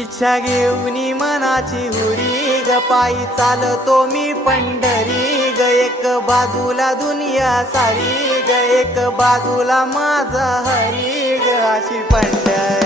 इच्छा घेऊनी मनाची हुरी ग पायी चालतो मी पंढरी ग एक बाजूला दुनिया सारी ग एक बाजूला माझा हरी ग अशी पंढरी